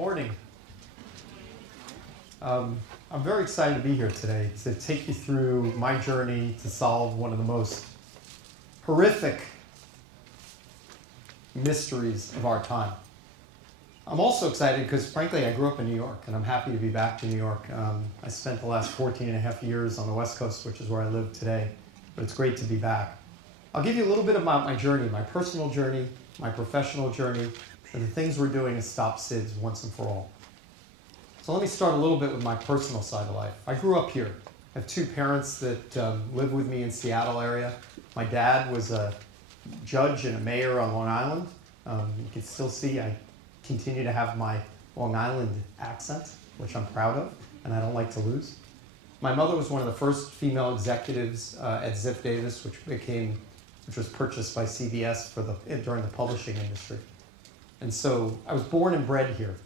Morning. I'm very excited to be here today to take you through my journey to solve one of the most horrific mysteries of our time. I'm also excited because, frankly, I grew up in New York, and I'm happy to be back to New York. I spent the last 14 and a half years on the West Coast, which is where I live today, but it's great to be back. I'll give you a little bit about my journey, my personal journey, my professional journey, and the things we're doing to stop SIDS once and for all. So let me start a little bit with my personal side of life. I grew up here. I have two parents that live with me in Seattle area. My dad was a judge and a mayor on Long Island. You can still see I continue to have my Long Island accent, which I'm proud of, and I don't like to lose. My mother was one of the first female executives at Ziff Davis, which was purchased by CBS during the publishing industry. And so I was born and bred here.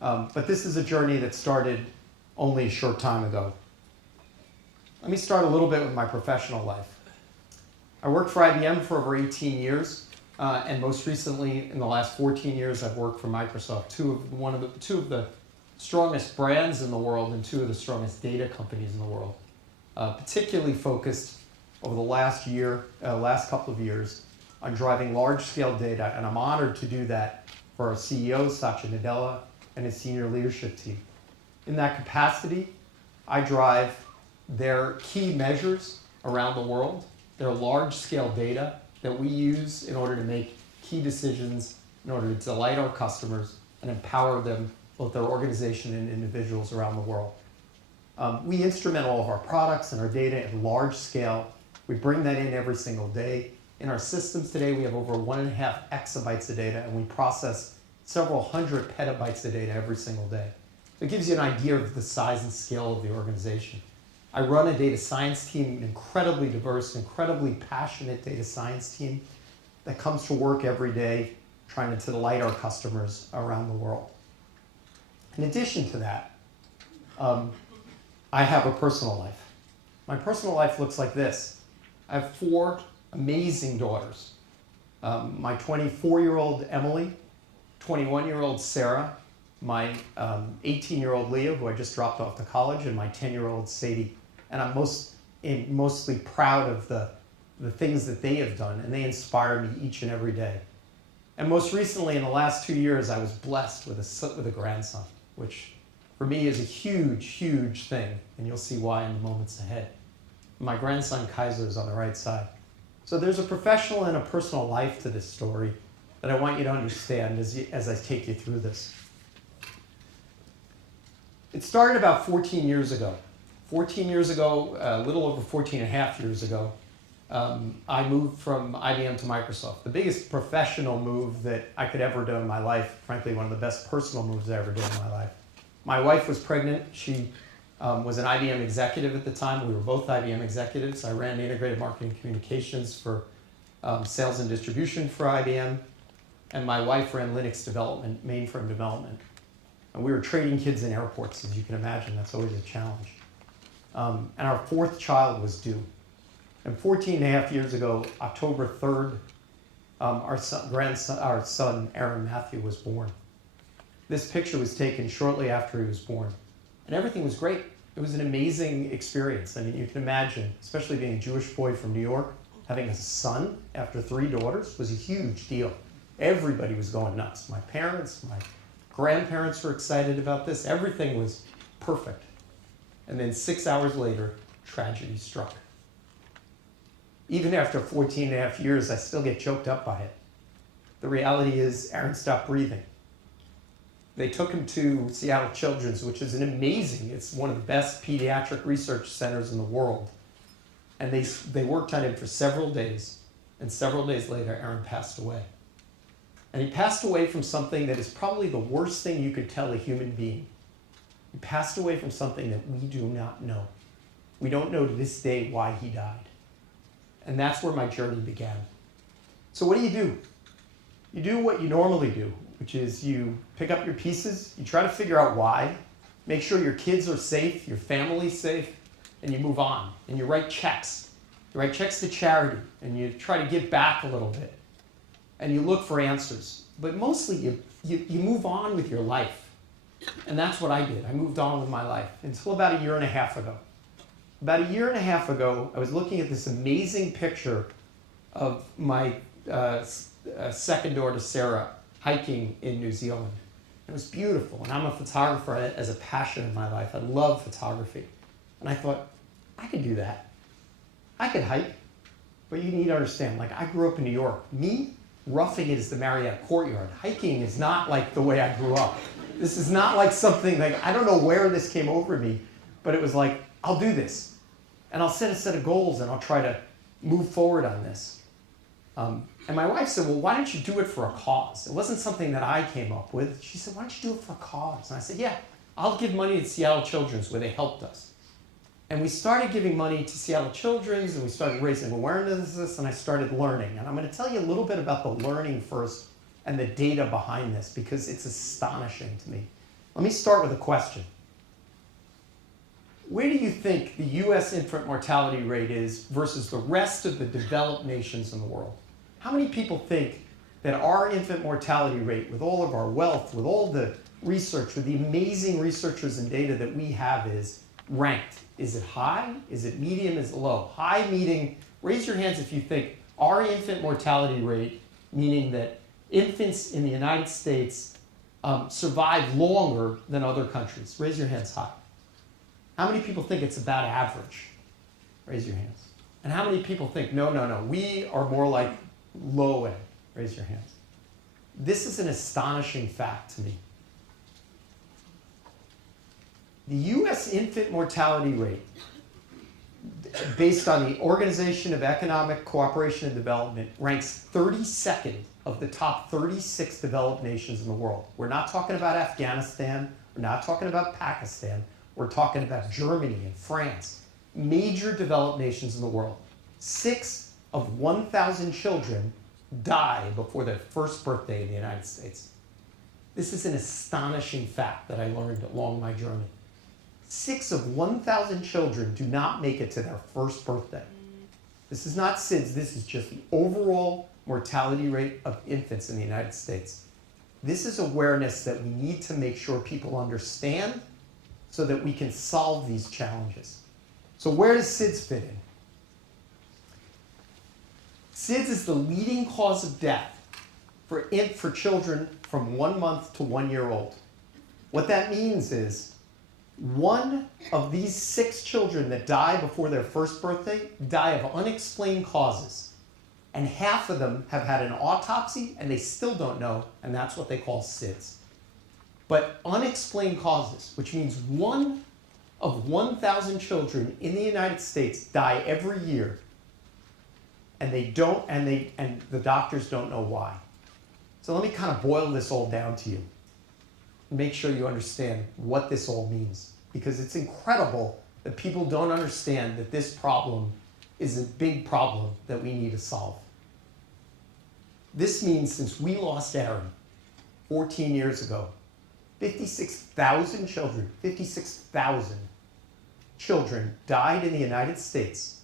But this is a journey that started only a short time ago. Let me start a little bit with my professional life. I worked for IBM for over 18 years, and most recently, in the last 14 years, I've worked for Microsoft, two of the strongest brands in the world and two of the strongest data companies in the world. Particularly focused over the last couple of years on driving large-scale data, and I'm honored to do that for our CEO, Satya Nadella, and his senior leadership team. In that capacity, I drive their key measures around the world, their large-scale data that we use in order to make key decisions, in order to delight our customers and empower them, both their organization and individuals around the world. We instrument all of our products and our data at large scale. We bring that in every single day. In our systems today, we have over 1.5 exabytes of data, and we process several hundred petabytes of data every single day. So it gives you an idea of the size and scale of the organization. I run a data science team, an incredibly diverse, incredibly passionate data science team that comes to work every day trying to delight our customers around the world. In addition to that, I have a personal life. My personal life looks like this. I have 4 amazing daughters. My 24-year-old Emily, 21-year-old Sarah, my 18-year-old Leah, who I just dropped off to college, and my 10-year-old Sadie. And I'm mostly proud of the things that they have done, and they inspire me each and every day. And most recently, in the last 2 years, I was blessed with a grandson, which for me is a huge, huge thing, and you'll see why in the moments ahead. My grandson Kaiser is on the right side. So there's a professional and a personal life to this story that I want you to understand as I take you through this. It started about 14 years ago. 14 years ago, a little over 14 and a half years ago, I moved from IBM to Microsoft. The biggest professional move that I could ever do in my life, frankly, one of the best personal moves I ever did in my life. My wife was pregnant. She was an IBM executive at the time. We were both IBM executives. I ran the integrated marketing communications for sales and distribution for IBM. And my wife ran Linux development, mainframe development. And we were trading kids in airports, as you can imagine. That's always a challenge. And our 4th child was due. And 14 and a half years ago, October 3rd, our son, Aaron Matthew, was born. This picture was taken shortly after he was born. And everything was great. It was an amazing experience. I mean, you can imagine, especially being a Jewish boy from New York, having a son after 3 daughters was a huge deal. Everybody was going nuts. My parents, my grandparents were excited about this. Everything was perfect. And then 6 hours later, tragedy struck. Even after 14 and a half years, I still get choked up by it. The reality is Aaron stopped breathing. They took him to Seattle Children's, which is it's one of the best pediatric research centers in the world. And they worked on him for several days, and several days later, Aaron passed away. And he passed away from something that is probably the worst thing you could tell a human being. He passed away from something that we do not know. We don't know to this day why he died. And that's where my journey began. So what do? You do what you normally do, which is you pick up your pieces, you try to figure out why, make sure your kids are safe, your family's safe, and you move on. And you write checks. You write checks to charity, and you try to give back a little bit. And you look for answers. But mostly you move on with your life. And that's what I did. I moved on with my life until about a year and a half ago. About a year and a half ago, I was looking at this amazing picture of my second daughter, Sarah, hiking in New Zealand. It was beautiful, and I'm a photographer as a passion in my life. I love photography. And I thought, I could do that. I could hike. But you need to understand, like, I grew up in New York. Me, roughing it is the Marietta Courtyard. Hiking is not like the way I grew up. This is not like something, like, I don't know where this came over me, but it was like, I'll do this. And I'll set a set of goals, and I'll try to move forward on this. And my wife said, well, why don't you do it for a cause? It wasn't something that I came up with. She said, why don't you do it for a cause? And I said, yeah, I'll give money to Seattle Children's where they helped us. And we started giving money to Seattle Children's, and we started raising awareness of this, and I started learning. And I'm going to tell you a little bit about the learning first and the data behind this, because it's astonishing to me. Let me start with a question. Where do you think the U.S. infant mortality rate is versus the rest of the developed nations in the world? How many people think that our infant mortality rate, with all of our wealth, with all the research, with the amazing researchers and data that we have, is ranked? Is it high? Is it medium? Is it low? High meaning, raise your hands if you think our infant mortality rate, meaning that infants in the United States survive longer than other countries. Raise your hands high. How many people think it's about average? Raise your hands. And how many people think, no, we are more like low end? Raise your hands. This is an astonishing fact to me. The U.S. infant mortality rate, based on the Organization of Economic Cooperation and Development, ranks 32nd of the top 36 developed nations in the world. We're not talking about Afghanistan. We're not talking about Pakistan. We're talking about Germany and France, major developed nations in the world. 6 of 1,000 children die before their first birthday in the United States. This is an astonishing fact that I learned along my journey. 6 of 1,000 children do not make it to their first birthday. This is not SIDS, this is just the overall mortality rate of infants in the United States. This is awareness that we need to make sure people understand so that we can solve these challenges. So where does SIDS fit in? SIDS is the leading cause of death for children from 1 month to 1 year old. What that means is 1 of these 6 children that die before their first birthday die of unexplained causes. And half of them have had an autopsy and they still don't know, and that's what they call SIDS. But unexplained causes, which means 1 of 1,000 children in the United States die every year, and the doctors don't know why. So let me kind of boil this all down to you. Make sure you understand what this all means, because it's incredible that people don't understand that this problem is a big problem that we need to solve. This means since we lost Aaron 14 years ago, 56,000 children died in the United States,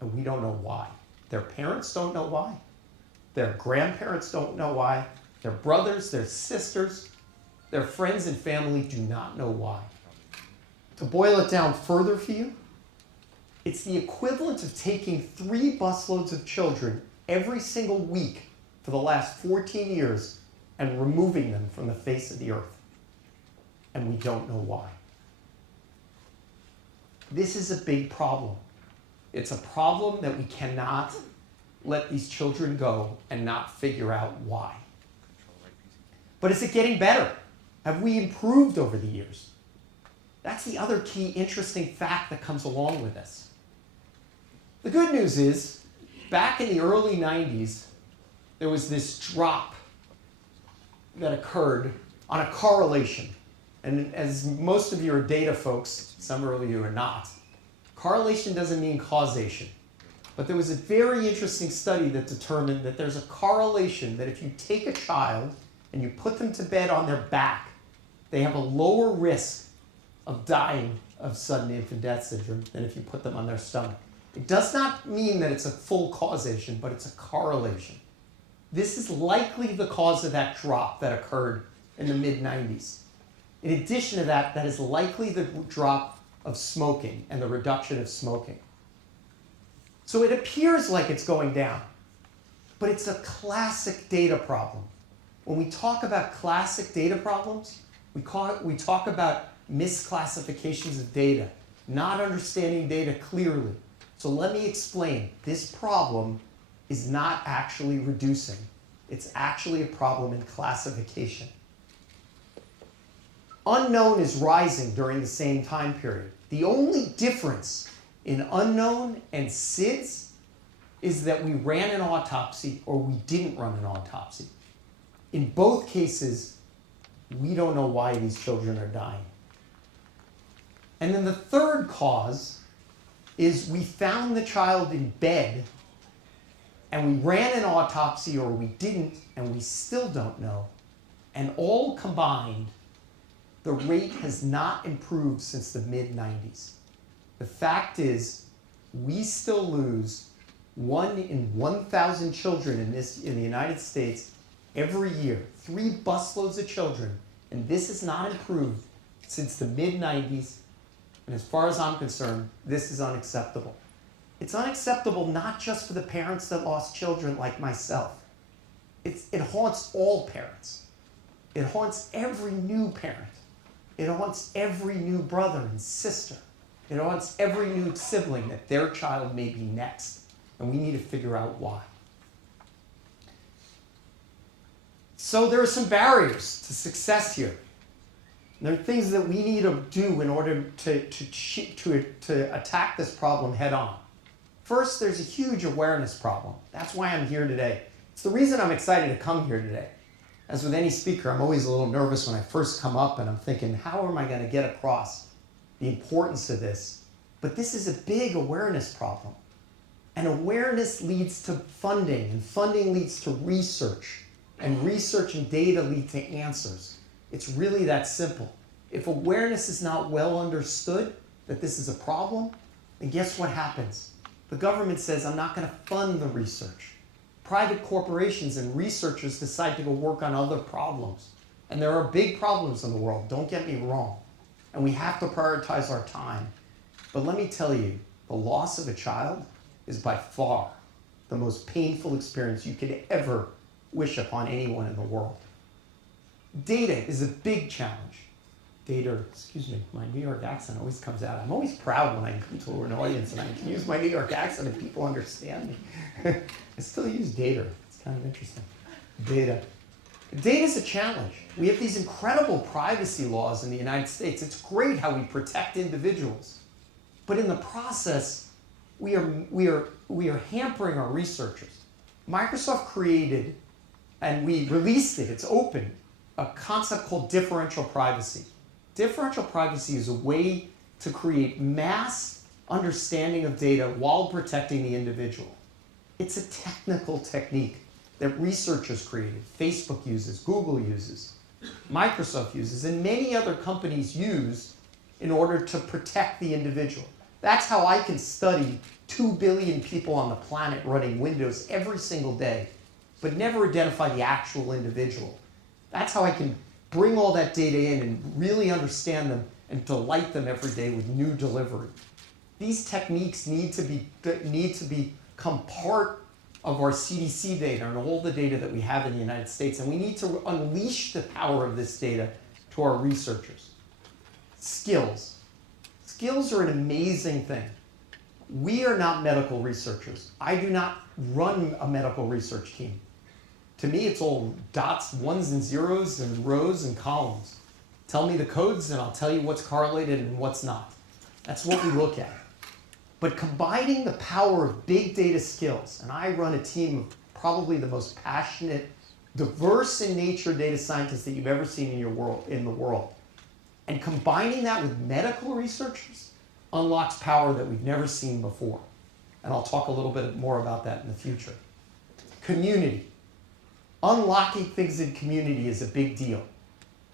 and we don't know why. Their parents don't know why. Their grandparents don't know why. Their brothers, their sisters, their friends and family do not know why. To boil it down further for you, it's the equivalent of taking 3 busloads of children every single week for the last 14 years and removing them from the face of the earth. And we don't know why. This is a big problem. It's a problem that we cannot let these children go and not figure out why. But is it getting better? Have we improved over the years? That's the other key interesting fact that comes along with this. The good news is, back in the early 90s, there was this drop that occurred on a correlation. And as most of you are data folks, some of you are not, correlation doesn't mean causation. But there was a very interesting study that determined that there's a correlation that if you take a child and you put them to bed on their back, they have a lower risk of dying of sudden infant death syndrome than if you put them on their stomach. It does not mean that it's a full causation, but it's a correlation. This is likely the cause of that drop that occurred in the mid-90s. In addition to that, that is likely the drop of smoking and the reduction of smoking. So it appears like it's going down, but it's a classic data problem. When we talk about classic data problems, we talk about misclassifications of data, not understanding data clearly. So let me explain. This problem is not actually reducing. It's actually a problem in classification. Unknown is rising during the same time period. The only difference in unknown and SIDS is that we ran an autopsy or we didn't run an autopsy. In both cases, we don't know why these children are dying. And then the third cause is we found the child in bed and we ran an autopsy or we didn't and we still don't know. And all combined, the rate has not improved since the mid-90s. The fact is, we still lose 1 in 1,000 children in the United States every year. 3 busloads of children, and this has not improved since the mid-90s. And as far as I'm concerned, this is unacceptable. It's unacceptable not just for the parents that lost children like myself. It haunts all parents. It haunts every new parent. It haunts every new brother and sister. It haunts every new sibling that their child may be next. And we need to figure out why. So there are some barriers to success here. There are things that we need to do in order to attack this problem head on. First, there's a huge awareness problem. That's why I'm here today. It's the reason I'm excited to come here today. As with any speaker, I'm always a little nervous when I first come up and I'm thinking, how am I going to get across the importance of this? But this is a big awareness problem. And awareness leads to funding, and funding leads to research. And research and data lead to answers. It's really that simple. If awareness is not well understood that this is a problem, then guess what happens? The government says, I'm not going to fund the research. Private corporations and researchers decide to go work on other problems. And there are big problems in the world, don't get me wrong. And we have to prioritize our time. But let me tell you, the loss of a child is by far the most painful experience you could ever wish upon anyone in the world. Data is a big challenge. Data, excuse me, my New York accent always comes out. I'm always proud when I come to an audience and I can use my New York accent and people understand me. I still use data. It's kind of interesting. Data. Data is a challenge. We have these incredible privacy laws in the United States. It's great how we protect individuals. But in the process, we are hampering our researchers. Microsoft created, and we released it, it's open, a concept called differential privacy. Differential privacy is a way to create mass understanding of data while protecting the individual. It's a technical technique that researchers created. Facebook uses, Google uses, Microsoft uses, and many other companies use in order to protect the individual. That's how I can study 2 billion people on the planet running Windows every single day, but never identify the actual individual. That's how I can bring all that data in and really understand them and delight them every day with new delivery. These techniques need to become part of our CDC data and all the data that we have in the United States, and we need to unleash the power of this data to our researchers. Skills. Skills are an amazing thing. We are not medical researchers. I do not run a medical research team. To me, it's all dots, ones and zeros, and rows and columns. Tell me the codes, and I'll tell you what's correlated and what's not. That's what we look at. But combining the power of big data skills, and I run a team of probably the most passionate, diverse in nature data scientists that you've ever seen in the world. And combining that with medical researchers unlocks power that we've never seen before. And I'll talk a little bit more about that in the future. Community. Unlocking things in community is a big deal.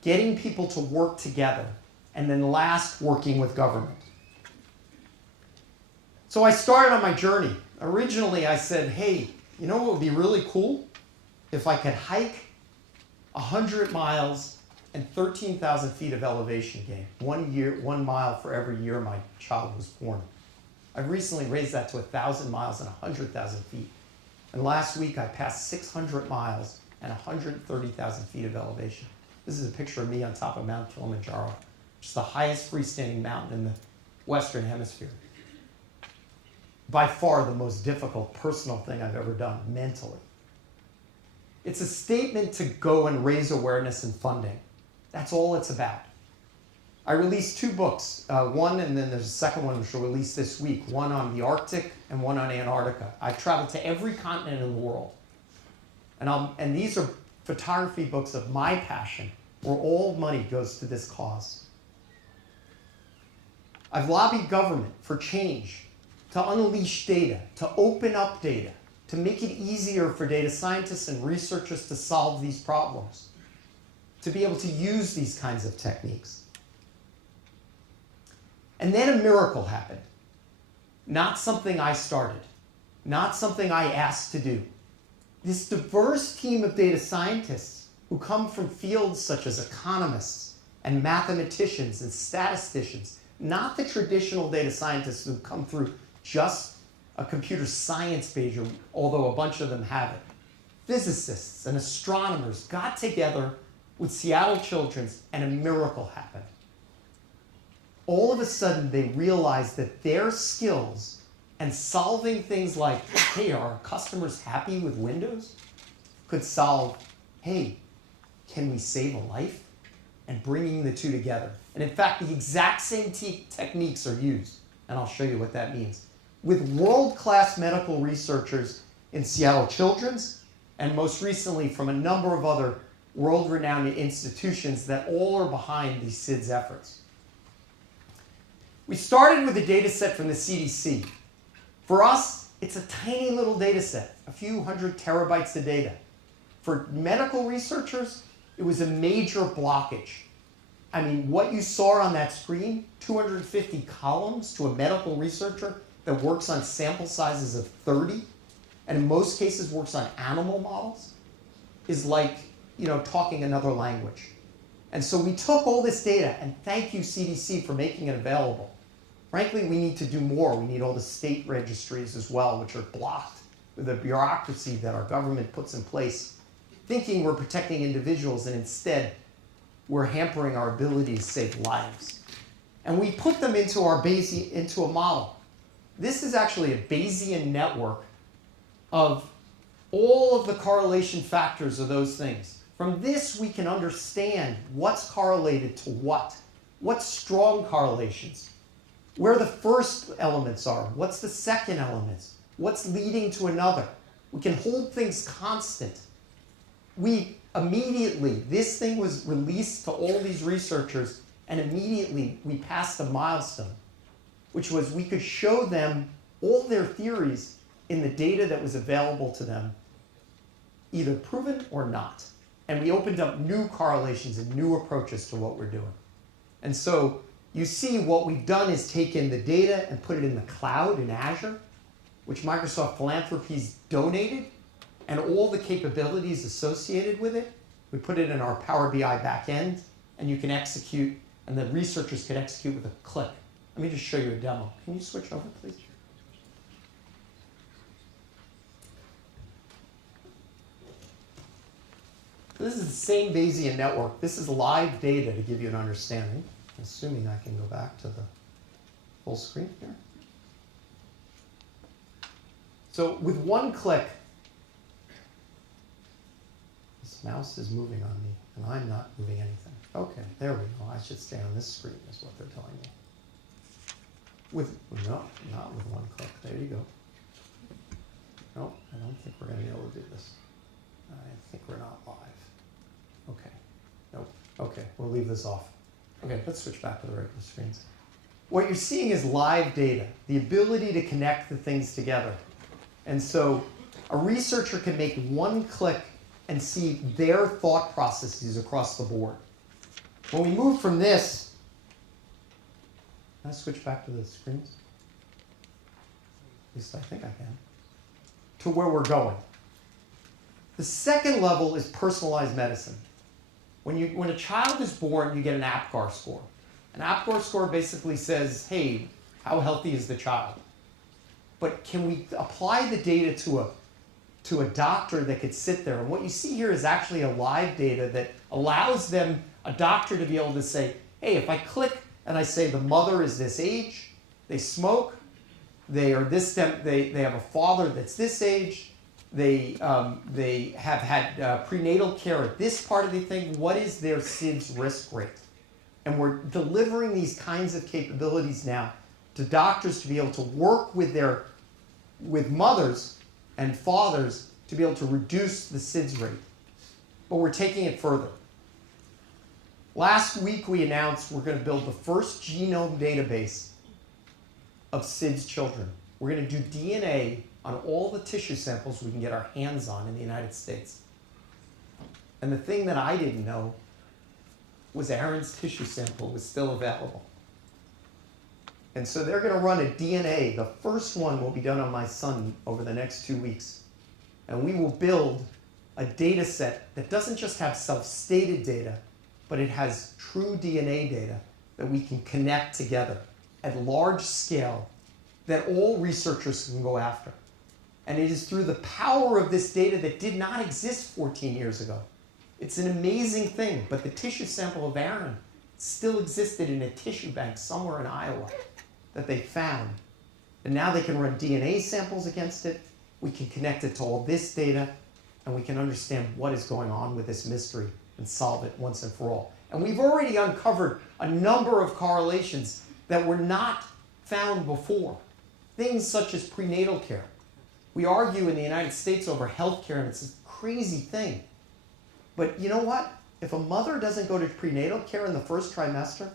Getting people to work together. And then last, working with government. So I started on my journey. Originally, I said, hey, you know what would be really cool? If I could hike 100 miles and 13,000 feet of elevation gain. 1 mile for every year my child was born. I've recently raised that to 1,000 miles and 100,000 feet. And last week I passed 600 miles and 130,000 feet of elevation. This is a picture of me on top of Mount Kilimanjaro, which is the highest freestanding mountain in the Western Hemisphere. By far the most difficult personal thing I've ever done mentally. It's a statement to go and raise awareness and funding. That's all it's about. I released 2 books, one and then there's a second one which will release this week, one on the Arctic and one on Antarctica. I've traveled to every continent in the world. And these are photography books of my passion, where all money goes to this cause. I've lobbied government for change, to unleash data, to open up data, to make it easier for data scientists and researchers to solve these problems, to be able to use these kinds of techniques. And then a miracle happened. Not something I started, not something I asked to do. This diverse team of data scientists who come from fields such as economists and mathematicians and statisticians, not the traditional data scientists who come through just a computer science major, although a bunch of them have it. Physicists and astronomers got together with Seattle Children's and a miracle happened. All of a sudden they realized that their skills and solving things like, hey, are our customers happy with Windows? Could solve, hey, can we save a life? And bringing the two together. And in fact, the exact same techniques are used, and I'll show you what that means, with world-class medical researchers in Seattle Children's, and most recently from a number of other world-renowned institutions that all are behind these SIDS efforts. We started with a data set from the CDC. For us, it's a tiny little data set, a few hundred terabytes of data. For medical researchers, it was a major blockage. I mean, what you saw on that screen, 250 columns to a medical researcher that works on sample sizes of 30, and in most cases works on animal models, is like, talking another language. And so we took all this data, and thank you, CDC, for making it available. Frankly, we need to do more. We need all the state registries as well, which are blocked with the bureaucracy that our government puts in place, thinking we're protecting individuals, and instead we're hampering our ability to save lives. And we put them into a model. This is actually a Bayesian network of all of the correlation factors of those things. From this, we can understand what's correlated to what's strong correlations, where the first elements are, what's the second elements, what's leading to another. We can hold things constant. This thing was released to all these researchers, and immediately we passed a milestone, which was we could show them all their theories in the data that was available to them, either proven or not. And we opened up new correlations and new approaches to what we're doing. And so you see what we've done is taken the data and put it in the cloud in Azure, which Microsoft Philanthropies donated, and all the capabilities associated with it. We put it in our Power BI backend, and you can execute, and the researchers can execute with a click. Let me just show you a demo. Can you switch over, please? This is the same Bayesian network. This is live data to give you an understanding. Assuming I can go back to the full screen here. So with one click, this mouse is moving on me, and I'm not moving anything. Okay, there we go. I should stay on this screen, is what they're telling me. No, not with one click. There you go. No, I don't think we're going to be able to do this. I think we're not live. Okay. Nope. Okay, we'll leave this off. Okay, let's switch back to the regular screens. What you're seeing is live data, the ability to connect the things together. And so a researcher can make one click and see their thought processes across the board. When we move from this, can I switch back to the screens? At least I think I can. To where we're going. The second level is personalized medicine. When a child is born, you get an APGAR score. An APGAR score basically says, hey, how healthy is the child? But can we apply the data to a doctor that could sit there? And what you see here is actually a live data that allows them, a doctor, to be able to say, hey, if I click and I say the mother is this age, they smoke, they are this, they have a father that's this age, they have had prenatal care at this part of the thing, what is their SIDS risk rate? And we're delivering these kinds of capabilities now to doctors to be able to work with mothers and fathers to be able to reduce the SIDS rate. But we're taking it further. Last week we announced we're going to build the first genome database of SIDS children. We're going to do DNA on all the tissue samples we can get our hands on in the United States. And the thing that I didn't know was Aaron's tissue sample was still available. And so they're going to run a DNA. The first one will be done on my son over the next 2 weeks. And we will build a data set that doesn't just have self-stated data, but it has true DNA data that we can connect together at large scale that all researchers can go after. And it is through the power of this data that did not exist 14 years ago. It's an amazing thing, but the tissue sample of Aaron still existed in a tissue bank somewhere in Iowa that they found. And now they can run DNA samples against it. We can connect it to all this data, and we can understand what is going on with this mystery and solve it once and for all. And we've already uncovered a number of correlations that were not found before. Things such as prenatal care. We argue in the United States over health care, and it's a crazy thing. But you know what? If a mother doesn't go to prenatal care in the first trimester,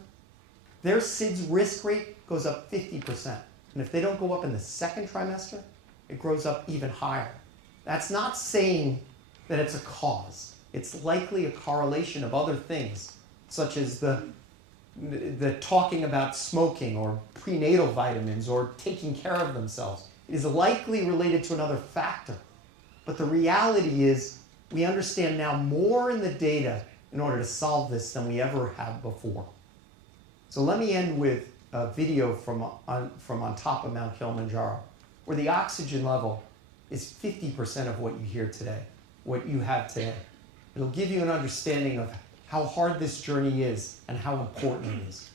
their SIDS risk rate goes up 50%. And if they don't go up in the second trimester, it grows up even higher. That's not saying that it's a cause. It's likely a correlation of other things, such as the talking about smoking or prenatal vitamins or taking care of themselves. It is likely related to another factor. But the reality is we understand now more in the data in order to solve this than we ever have before. So let me end with a video from on top of Mount Kilimanjaro, where the oxygen level is 50% of what you hear today, what you have today. It'll give you an understanding of how hard this journey is and how important it is.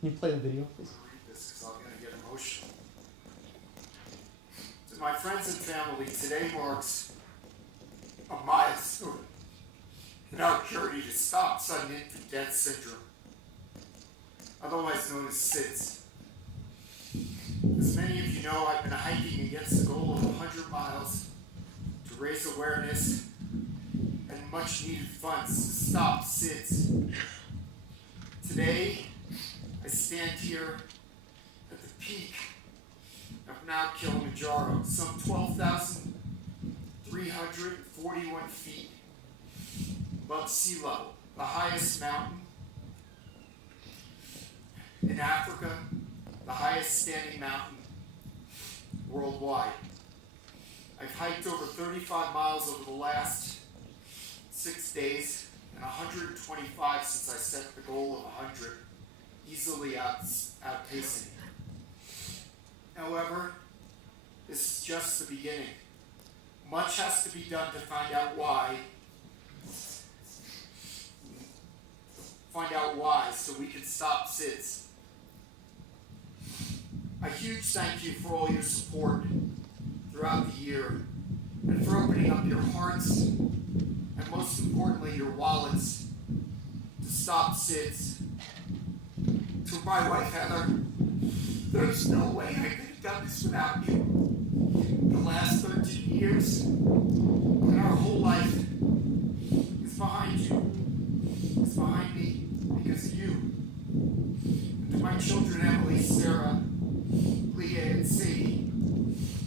Can you play the video, please? I'll read this because I'm going to get emotional. To my friends and family, today marks a milestone in our journey to stop sudden infant death syndrome, otherwise known as SIDS. As many of you know, I've been hiking against the goal of 100 miles to raise awareness and much needed funds to stop SIDS. Today, I stand here at the peak of Mount Kilimanjaro, some 12,341 feet above sea level, the highest mountain in Africa, the highest standing mountain worldwide. I've hiked over 35 miles over the last 6 days and 125 since I set the goal of 100, easily outpacing it. However, this is just the beginning. Much has to be done to find out why, so we can stop SIDS. A huge thank you for all your support throughout the year and for opening up your hearts and most importantly your wallets to stop SIDS. To my wife Heather, there's no way I could have done this without you. The last 13 years and our whole life is behind you. It's behind me because of you. And to my children Emily, Sarah, Leah, and Sadie,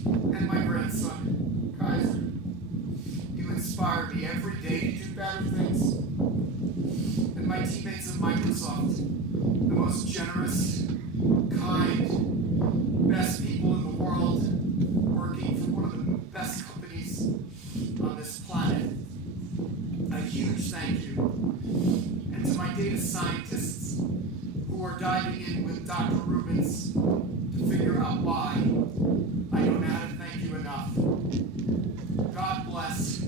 and my grandson, Kaiser. You inspire me every day to do better things. And my teammates at Microsoft, the most generous, kind, best people in the world, working for one of the best companies on this planet. A huge thank you. And to my data scientists who are diving in with Dr. Rubens to figure out why, I don't know how to thank you enough. God bless.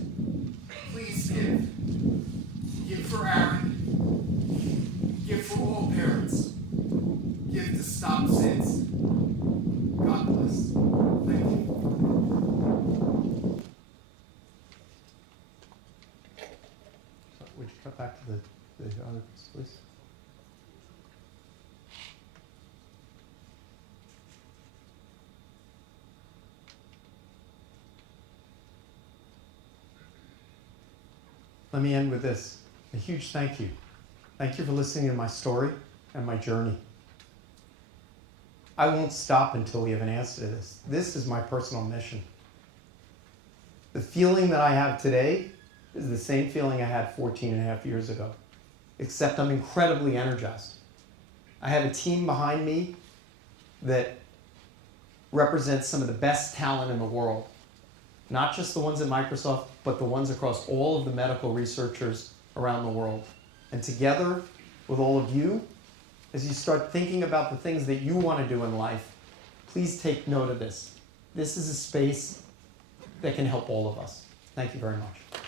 Please give. Give for Aaron. Give for all parents. Give to stop SIDS. God bless. Thank you. So would you cut back to the others, please? Let me end with this. A huge thank you. Thank you for listening to my story and my journey. I won't stop until we have an answer to this. This is my personal mission. The feeling that I have today is the same feeling I had 14 and a half years ago, except I'm incredibly energized. I have a team behind me that represents some of the best talent in the world. Not just the ones at Microsoft, but the ones across all of the medical researchers around the world. And together with all of you, as you start thinking about the things that you want to do in life, please take note of this. This is a space that can help all of us. Thank you very much.